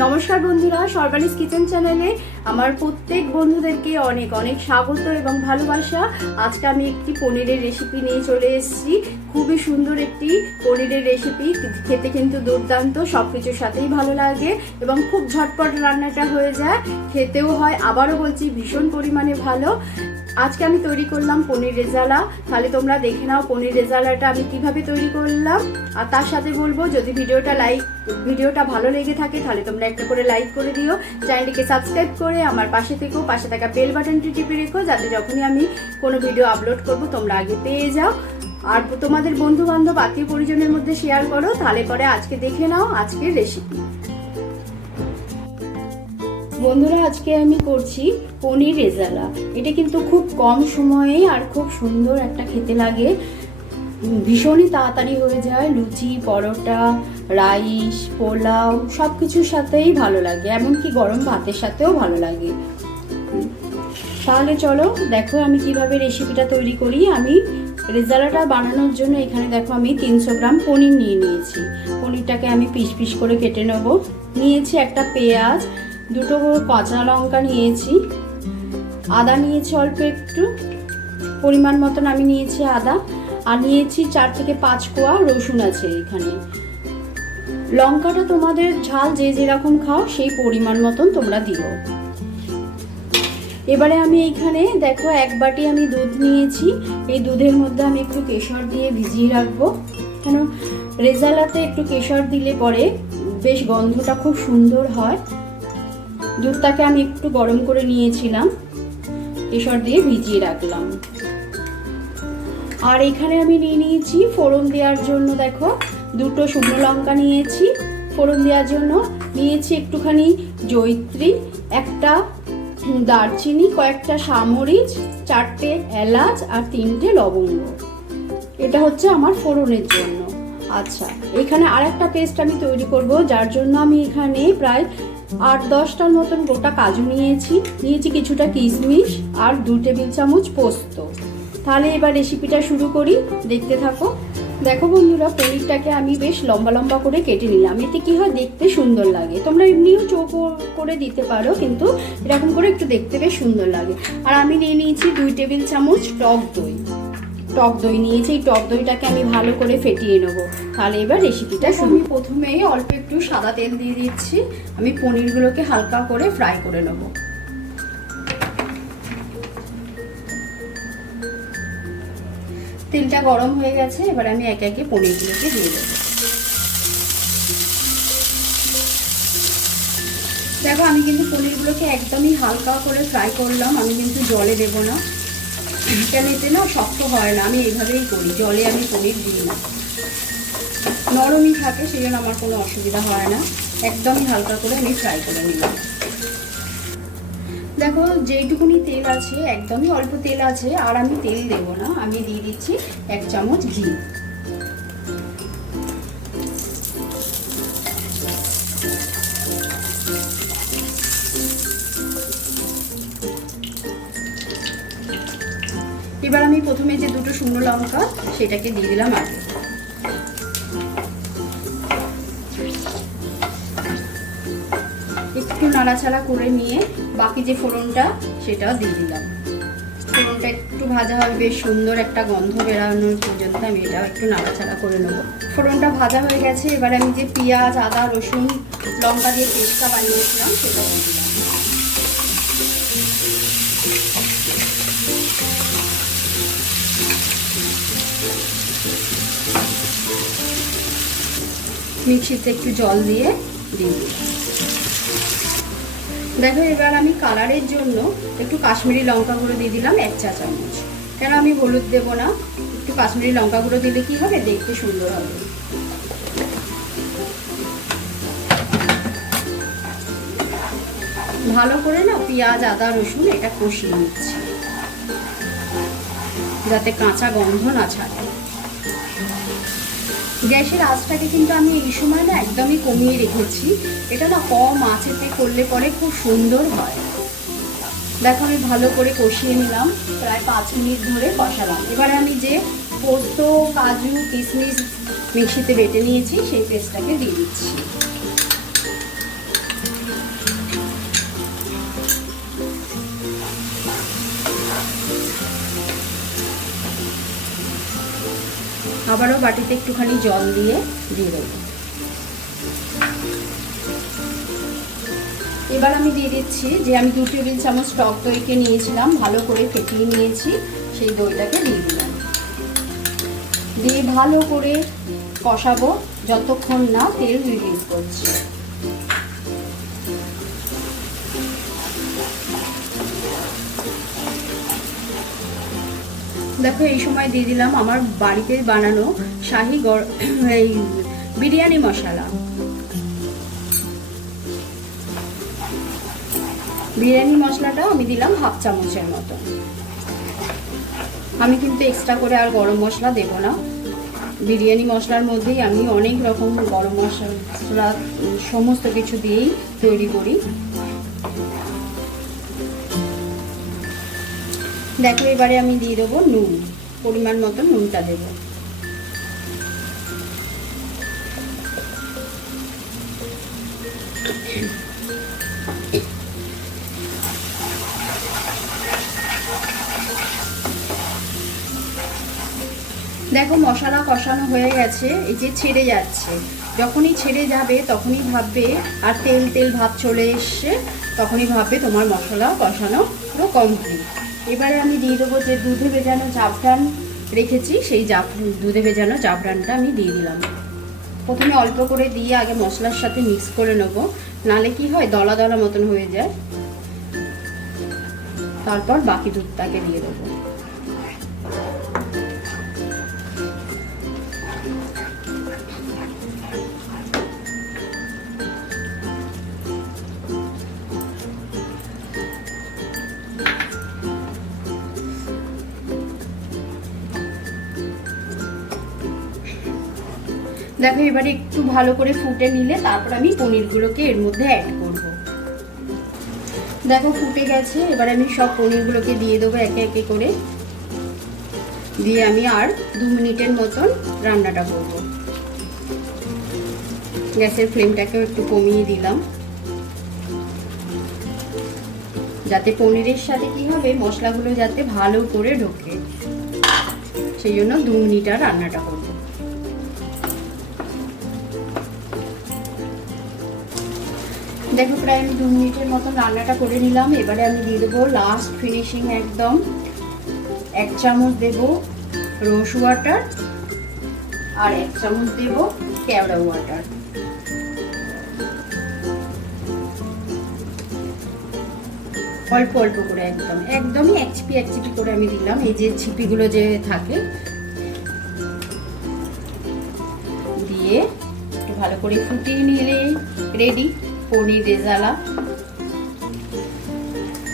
নমস্কার বন্ধুরা সর্বানিস কিচেন চ্যানেলে আমার প্রত্যেক বন্ধুদেরকে অনেক অনেক স্বাগত এবং ভালোবাসা। আজকে আমি একটি পনিরের রেসিপি নিয়ে চলে এসেছি। খুবই সুন্দর একটি পনিরের রেসিপি খেতে কিন্তু দুর্দান্ত সব কিছুর সাথেই ভালো লাগে এবং খুব ঝটপট রান্নাটা হয়ে যায়। খেতেও হয়, আবারও বলছি, ভীষণ পরিমাণে ভালো। আজকে আমি তৈরি করলাম পনির রেজালা। তাহলে তোমরা দেখে নাও পনির রেজালাটা আমি কীভাবে তৈরি করলাম। আর তার সাথে বলব, যদি ভিডিওটা লাইক ভিডিওটা ভালো লেগে থাকে, তাহলে তোমরা একটা করে লাইক করে দিও। চ্যানেলটিকে সাবস্ক্রাইব করে আমার পাশে থেকেও পাশে থাকা বেল বাটনটি টিপে রেখো, যাতে যখনই আমি কোনো ভিডিও আপলোড করব, তোমরা আগে পেয়ে যাও। আর তোমাদের বন্ধু বান্ধব আত্মীয় পরিজনের মধ্যে শেয়ার করো, তাহলে পরে আজকে দেখে নাও আজকের রেসিপি বন্ধুরা, আজকে আমি করছি পনির রেজালা। এটা কিন্তু খুব কম সময়ে আর খুব সুন্দর একটা খেতে লাগে। ভীষণই তাড়াতাড়ি হয়ে যায়। লুচি, পরোটা, রাইস, পোলাও সব কিছুর সাথেই ভালো লাগে। এমনকি গরম ভাতের সাথেও ভালো লাগে। তাহলে চলো, দেখো আমি কীভাবে রেসিপিটা তৈরি করি। আমি রেজালাটা বানানোর জন্য এখানে দেখো আমি তিনশো গ্রাম পনির নিয়ে নিয়েছি। পনিরটাকে আমি পিস পিস করে কেটে নেব। নিয়েছি একটা পেঁয়াজ দুটো কাঁচা লঙ্কা নিয়েছি। আদা নিয়েছি অল্প একটু, পরিমাণ মতন আমি নিয়েছি আদা। আর নিয়েছি চার থেকে পাঁচ কোয়া রসুন আছে এখানে। লঙ্কাটা তোমাদের ঝাল যে যেরকম খাও সেই পরিমাণ মতন তোমরা দিও। এবারে আমি এইখানে দেখো এক বাটি আমি দুধ নিয়েছি। এই দুধের মধ্যে আমি একটু কেশর দিয়ে ভিজিয়ে রাখব। কেন? রেজালাতে একটু কেশর দিলে পরে বেশ গন্ধটা খুব সুন্দর হয়। দুধটাকে আমি একটু গরম করে নিয়েছিলাম কেশর দিয়ে ভিজিয়ে রাখলাম। আর এখানে আমি নিয়ে নিয়েছি, ফোড়ন দেওয়ার জন্য দেখো, দুটো শুকনো লঙ্কা নিয়েছি, ফোড়ন দেওয়ার জন্য নিয়েছি একটুখানি জৈত্রী একটা দারচিনি, কয়েকটা সামরিচ, চারটে এলাচ আর তিনটে লবঙ্গ। এটা হচ্ছে আমার ফোড়নের জন্য। আচ্ছা এখানে আর একটা পেস্ট আমি তৈরি করব, যার জন্য আমি এখানে প্রায় আট দশটার মতন গোটা কাজু নিয়েছি। নিয়েছি কিছুটা কিশমিশ আর দু টেবিল চামচ পোস্ত। তাহলে এবার রেসিপিটা শুরু করি। দেখতে থাকো। দেখো বন্ধুরা, পনিরটাকে আমি বেশ লম্বা লম্বা করে কেটে নিলাম। এতে কি হয়? দেখতে সুন্দর লাগে। তোমরা এমনিও চোখ করে দিতে পারো, কিন্তু এরকম করে একটু দেখতে বেশ সুন্দর লাগে। আর আমি নিয়ে নিয়েছি দুই টেবিল চামচ টক দই। টক দই নিয়েছি এই টক দইটাকে আমি ভালো করে ফেটিয়ে নেব। তাহলে এবার রেসিপিটা আমি প্রথমেই অল্প একটু সাদা তেল দিয়ে দিচ্ছি। আমি পনিরগুলোকে হালকা করে ফ্রাই করে নেব। তেলটা গরম হয়ে গেছে এবার আমি একে একে পনিরগুলোকে দিয়ে দেবো। দেখো আমি কিন্তু পনিরগুলোকে একদমই হালকা করে ফ্রাই করলাম আমি কিন্তু জলে দেবো না। কেন নিতে না শক্ত হয় না, আমি এইভাবেই করি, জলে আমি পনির দিই না। নরমই থাকে সেই জন্য আমার কোনো অসুবিধা হয় না। একদমই হালকা করে আমি ফ্রাই করে নিলাম। দেখো, যেইটুকুনি তেল আছে, একদমই অল্প তেল আছে, আর আমি তেল দেব না, আমি দিয়ে দিচ্ছি এক চামচ ঘি। এবার আমি প্রথমে যে দুটো শুকনো লঙ্কা, সেটাকে দিয়ে দিলাম আগে একটু নাড়াচাড়া করে নিয়ে বাকি যে ফোড়নটা সেটাও দিয়ে দিলাম। ফোড়নটা একটু ভাজা হবে, বেশ সুন্দর একটা গন্ধ বেরানোর পর্যন্ত আমি এটাও একটু নাড়াচাড়া করে নেব। ফোড়নটা ভাজা হয়ে গেছে, এবার আমি যে পেঁয়াজ, আদা, রসুন, লঙ্কা দিয়ে পেস্টটা বানিয়েছিলাম, সেটা দিয়ে দিলাম। মিক্সিতে একটু জল দিয়ে দিয়ে দেখো, এবার আমি কালারের জন্য একটু কাশ্মীরি লঙ্কা গুঁড়ো দিয়ে দিলাম এক চা চামচ। কেন আমি হলুদ দেব না? একটু কাশ্মীরি লঙ্কা গুঁড়ো দিলে কি হবে? দেখতে সুন্দর হবে। ভালো করে না পেঁয়াজ, আদা, রসুন এটা কষিয়ে নিচ্ছি। যাতে কাঁচা গন্ধ না ছাড়ে। গ্যাসের আঁচটাকে কিন্তু আমি এই সময় না একদমই কমিয়ে রেখেছি। এটা না কম আঁচেতে করলে পরে খুব সুন্দর হয়। দেখো, আমি ভালো করে কষিয়ে নিলাম, প্রায় পাঁচ মিনিট ধরে কষালাম। এবারে আমি যে পোস্ত, কাজু কিশমিশ মিক্সিতে বেটে নিয়েছি, সেই পেস্টটাকে দিয়ে দিচ্ছি। আবারও বাটিতে একটুখানি জল দিয়ে দিয়ে দেবো। এবার আমি দিয়ে দিচ্ছি যে আমি দু টেবিল চামচ টক দইকে নিয়েছিলাম, ভালো করে ফেটিয়ে নিয়েছি, সেই দইটাকে দিয়ে দিলাম। দিয়ে ভালো করে কষাবো, যতক্ষণ না তেল রিলিজ করছে। দেখো, এই সময় দিয়ে দিলাম আমার বাড়িতে বানানো শাহি এই বিরিয়ানি মশলা। বিরিয়ানি মশলাটাও আমি দিলাম হাফ চামচের মতো। আমি কিন্তু এক্সট্রা করে আর গরম মশলা দেব না। বিরিয়ানি মশলার মধ্যেই আমি অনেক রকম গরম মশলা, সমস্ত কিছু দিয়েই তৈরি করি। দেখো, এবারে আমি দিয়ে দেবো নুন, পরিমাণ মতো নুনটা দেবো। দেখো, মশলা কষানো হয়ে গেছে, এই যে ছেড়ে যাচ্ছে। যখনই ছেড়ে যাবে, তখনই ভাববে, আর তেল তেল ভাব চলে এসছে, তখনই ভাববে তোমার মশলা কষানো পুরো কমপ্লিট এবারে আমি দিয়ে দেবো যে দুধে ভেজানো জাফরান রেখেছি, সেই জাফ, দুধে ভেজানো জাফরানটা আমি দিয়ে দিলাম। প্রথমে অল্প করে দিয়ে আগে মশলার সাথে মিক্স করে নেব, নালে কি হয়, দলা দলা মতন হয়ে যায়। তারপর বাকি দুধটাকে দিয়ে দেবো। দেখো, এবারে একটু ভালো করে ফুটে নিলে তারপর আমি পনিরগুলোকে এর মধ্যে অ্যাড করব। দেখো, ফুটে গেছে, এবার আমি সব পনিরগুলোকে দিয়ে দেবো একে একে করে। দিয়ে আমি আর দু মিনিটের মতন রান্নাটা করব। গ্যাসের ফ্লেমটাকেও একটু কমিয়ে দিলাম। যাতে পনিরের সাথে কি হবে, মশলাগুলো যাতে ভালো করে ঢোকে। সেই জন্য দু মিনিট আর রান্নাটা করব। দেখো প্রায় আমি দু মিনিটের মতন রান্নাটা করে নিলাম। এবারে আমি দিয়ে দেবো লাস্ট ফিনিশিং একদম। এক চামচ দেব রোস ওয়াটার আর এক চামচ দেব কেওড়া ওয়াটার অল্প অল্প করে একদম। একদমই এক চিপি এক চিপি করে আমি দিলাম। এই যে ছিপিগুলো যে থাকে, দিয়ে একটু ভালো করে ফুটিয়ে নিলে রেডি। পনির রেজালা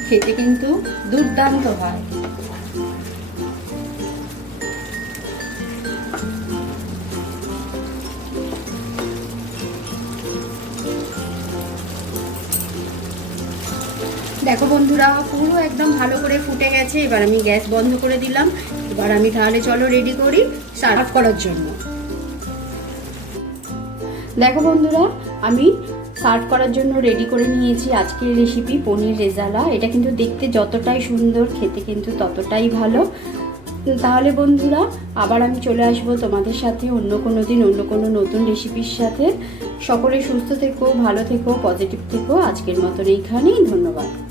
খেতে কিন্তু দুর্দান্ত হয়। দেখো বন্ধুরা, পুরো একদম ভালো করে ফুটে গেছে। এবার আমি গ্যাস বন্ধ করে দিলাম। এবার আমি তাহলে চলো রেডি করি সার্ভ করার জন্য। দেখো বন্ধুরা, আমি সার্ভ করার জন্য রেডি করে নিয়েছি আজকের রেসিপি পনির রেজালা। এটা কিন্তু দেখতে যতটাই সুন্দর, খেতে কিন্তু ততটাই ভালো। তাহলে বন্ধুরা, আবার আমি চলে আসব তোমাদের সাথে অন্য কোনো দিন, অন্য কোনো নতুন রেসিপির সাথে। সকলে সুস্থ থেকো, ভালো থেকো পজিটিভ থেকো। আজকের মতন এইখানেই, ধন্যবাদ।